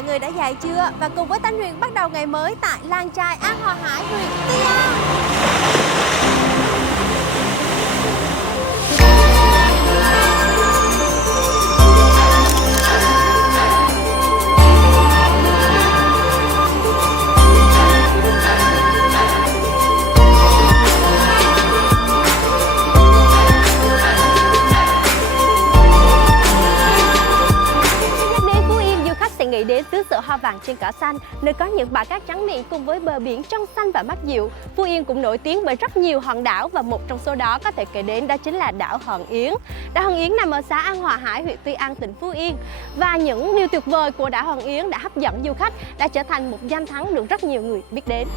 mọi người đã dậy chưa? Và cùng với Thanh Huyền bắt đầu ngày mới tại làng chài An Hòa Hải, huyện Tuy An. Nghĩ đến xứ sở hoa vàng trên cỏ xanh, nơi có những bãi cát trắng mịn cùng với bờ biển trong xanh và mát dịu. Phú Yên cũng nổi tiếng bởi rất nhiều hòn đảo và một trong số đó có thể kể đến đó chính là đảo Hòn Yến. Đảo Hòn Yến nằm ở xã An Hòa Hải, huyện Tuy An, tỉnh Phú Yên. Và những điều tuyệt vời của đảo Hòn Yến đã hấp dẫn du khách, đã trở thành một danh thắng được rất nhiều người biết đến.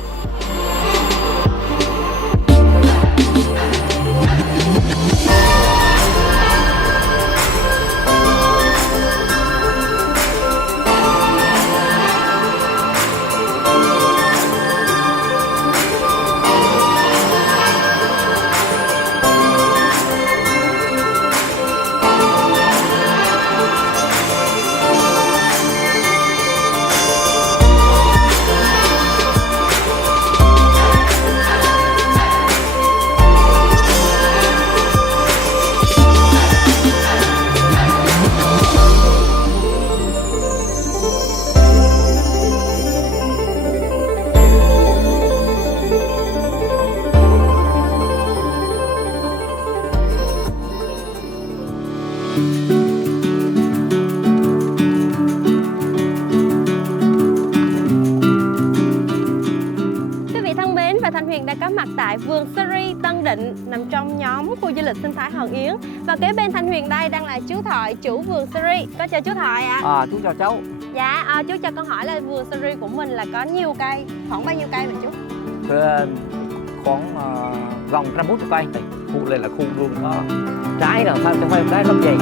Thanh Huyền đã có mặt tại vườn Seri Tân Định, nằm trong nhóm khu du lịch sinh thái Hòn Yến. Và kế bên Thanh Huyền đây đang là chú Thoại, chủ vườn Seri. Có chào chú Thoại ạ. Chú chào cháu. Dạ, chú cho con hỏi là vườn Seri của mình là có nhiều cây, khoảng bao nhiêu cây vậy chú? Khoảng gần 140 cây. Khu này là khu vườn có trái rồi, không phải trái rất dày.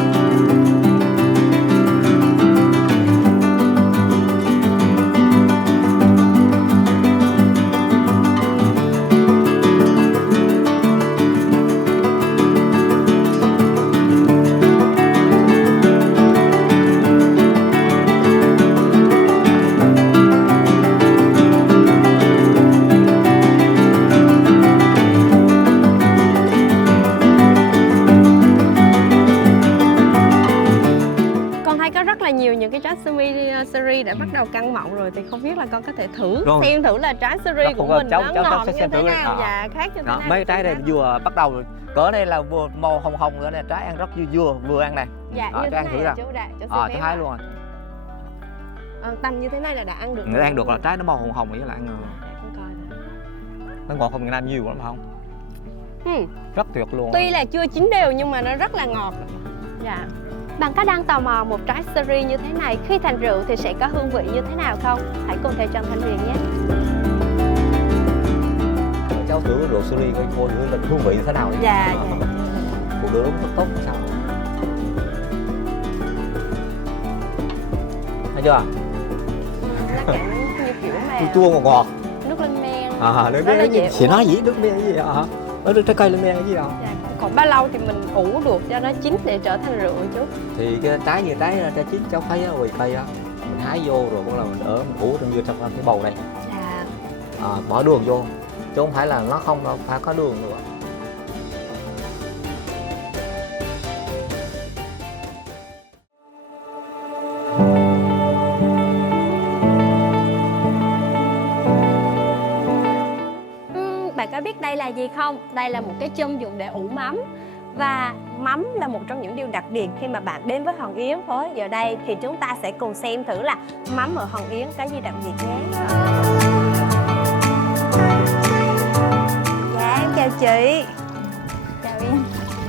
Nhiều những cái trái Seri đã bắt đầu căng mọng rồi thì không biết là con có thể thử xem thử là trái Seri của mình nó ngọt như thế nào và khác như thế nào. Mấy trái này vừa bắt đầu rồi. Cỡ này là vừa màu hồng hồng nữa này, trái ăn rất vừa ăn này. Dạ, như thế này chú chú thấy luôn rồi. Tầm như thế này là đã ăn được. Người ăn được là trái nó màu hồng hồng vậy là ăn rồi. Nó ngọt hơn Việt Nam nhiều lắm phải không? Rất tuyệt luôn. Tuy là chưa chín đều nhưng mà nó rất là ngọt. Dạ. Bạn có đang tò mò một trái Seri như thế này khi thành rượu thì sẽ có hương vị như thế nào không? Hãy cùng theo Trần Thanh Huyền nhé. Cháu thử rượu Seri coi coi hương vị như thế nào. Dạ. Phụ nữ rất tốt sao? Thấy chưa? Nó kiểu như kiểu mà chua ngọt. Nước lên men. Chị nói gì nước men cái gì hả? Nó nước trái cây lên men cái gì đâu? Dạ. Còn bao lâu thì mình ủ được cho nó chín để trở thành rượu chú? Thì cái trái như trái chín cháu thấy quỳ cây á, mình hái vô rồi bắt đầu mình ủ trong cái bầu này. Dạ. Bỏ đường vô, chứ không phải là nó không đâu, phải có đường nữa. Bạn có biết đây là gì không? Đây là một cái chum dùng để ủ mắm. Và mắm là một trong những điều đặc biệt khi mà bạn đến với Hòn Yến. Giờ đây thì chúng ta sẽ cùng xem thử là mắm ở Hòn Yến có gì đặc biệt nhé. Dạ, em chào chị. Chào em.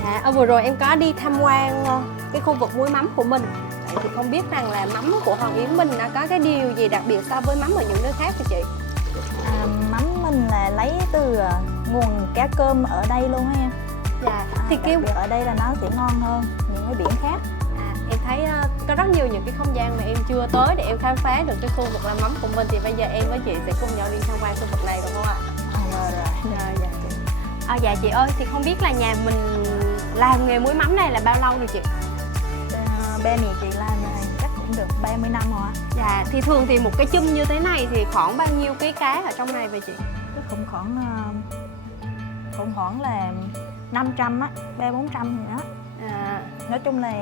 Dạ, vừa rồi em có đi tham quan cái khu vực muối mắm của mình. Vậy thì không biết rằng là mắm của Hòn Yến mình nó có cái điều gì đặc biệt so với mắm ở những nơi khác hả chị? Mắm mình là lấy từ nguồn cá cơm ở đây luôn á em. Dạ. Thì cái ở đây là nó sẽ ngon hơn những cái biển khác. Em thấy có rất nhiều những cái không gian mà em chưa tới để em khám phá được cái khu vực làm mắm của mình. Thì bây giờ em với chị sẽ cùng nhau đi tham quan khu vực này được không ạ? Rồi. Dạ. Dạ chị ơi, thì không biết là nhà mình làm nghề muối mắm này là bao lâu rồi chị? Bên này chị làm chắc cũng được 30 năm rồi ạ. Dạ, thì thường thì một cái chum như thế này thì khoảng bao nhiêu ký cá ở trong này vậy chị? Chắc cũng khoảng là 500 á, 300-400 gì đó. À, Nói chung là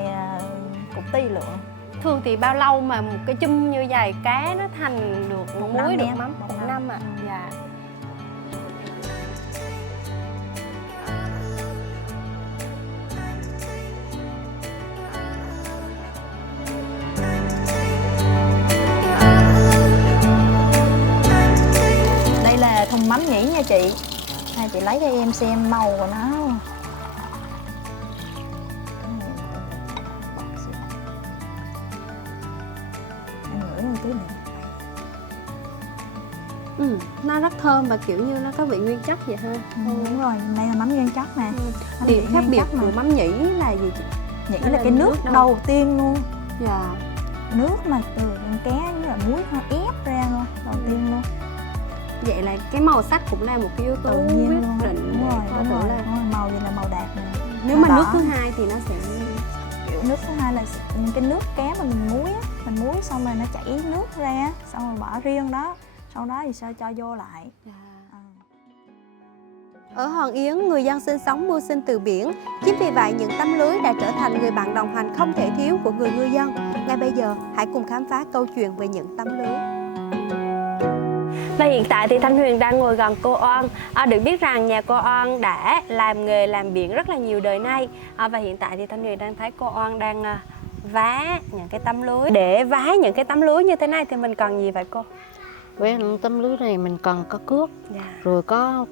cũng tùy lượng. thường thì bao lâu mà một cái chum như vậy cá nó thành được Một muối năm được em, mắm? một Một năm. năm ạ. Ừ. Dạ. Đây là thùng mắm nhĩ nha chị. Hai chị lấy cho em xem màu của nó. Em ngửi một tí nữa. Ừ, nó rất thơm và kiểu như nó có vị nguyên chất vậy ha. Đúng rồi, đây là mắm nguyên chất nè. Mắm Điểm nhĩ khác nguyên biệt chất mà. của mắm nhĩ là gì chị? Nhĩ đây là là cái nước nước đâu? đầu tiên luôn. Dạ. Nước mà từ con cá như là muối nó ép ra luôn, đầu tiên luôn. Vậy là cái màu sắc cũng là một cái yếu tố Tự nhiên quyết luôn á. định Đúng để rồi, có đúng thể rồi, là đúng rồi. Màu vậy là màu đạt nè. nếu mà Màu nước đỏ. thứ hai thì nó sẽ Nước thứ hai là cái nước cá mình muối á, mình muối xong rồi nó chảy nước ra, xong rồi bỏ riêng đó, sau đó thì sẽ cho vô lại. Ở Hòn Yến, người dân sinh sống mưu sinh từ biển. Chính vì vậy, những tấm lưới đã trở thành người bạn đồng hành không thể thiếu của người ngư dân. Ngay bây giờ, hãy cùng khám phá câu chuyện về những tấm lưới. Và hiện tại thì Thanh Huyền đang ngồi gần cô Oan. Được biết rằng nhà cô Oan đã làm nghề làm biển rất là nhiều đời nay. Và hiện tại thì Thanh Huyền đang thấy cô Oan đang vá những cái tấm lưới. Để vá những cái tấm lưới như thế này thì mình cần gì vậy cô? Với tấm lưới này mình cần có cước, Dạ. rồi có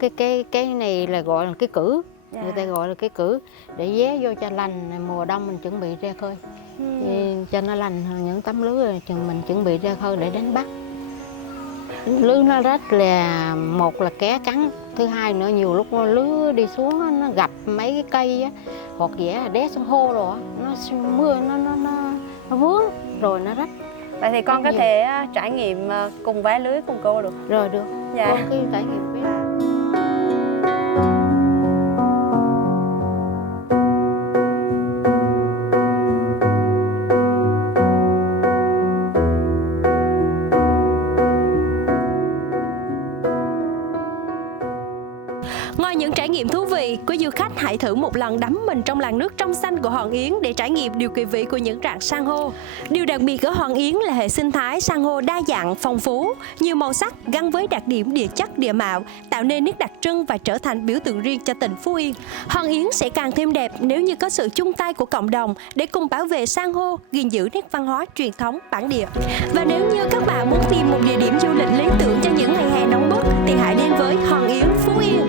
cái này là gọi là cái cử, Dạ. người ta gọi là cái cử để vé vô cho lành. Mùa đông mình chuẩn bị ra khơi thì cho nó lành, những tấm lưới rồi mình chuẩn bị ra khơi để đánh bắt. Lưới nó rất là, một là cá cắn, thứ hai nữa nhiều lúc lưới đi xuống á, nó gặp mấy cái cây á, hoặc dẻ đé san hô rồi á, nó mưa nó vướng rồi nó rách. Vậy thì con có Nhiều. thể trải nghiệm cùng vá lưới cùng cô được. Rồi được. Dạ. Có cái trải nghiệm biết. Ngoài những trải nghiệm thú vị, quý du khách hãy thử một lần đắm mình trong làn nước trong xanh của Hòn Yến để trải nghiệm điều kỳ vĩ của những rạn san hô. Điều đặc biệt ở Hòn Yến là hệ sinh thái san hô đa dạng, phong phú, nhiều màu sắc gắn với đặc điểm địa chất địa mạo, tạo nên nét đặc trưng và trở thành biểu tượng riêng cho tỉnh Phú Yên. Hòn Yến sẽ càng thêm đẹp nếu như có sự chung tay của cộng đồng để cùng bảo vệ san hô, gìn giữ nét văn hóa truyền thống bản địa. Và nếu như các bạn muốn tìm một địa điểm du lịch lý tưởng cho những ngày hè nóng bức thì hãy đến với Hòn Yến, Phú Yên.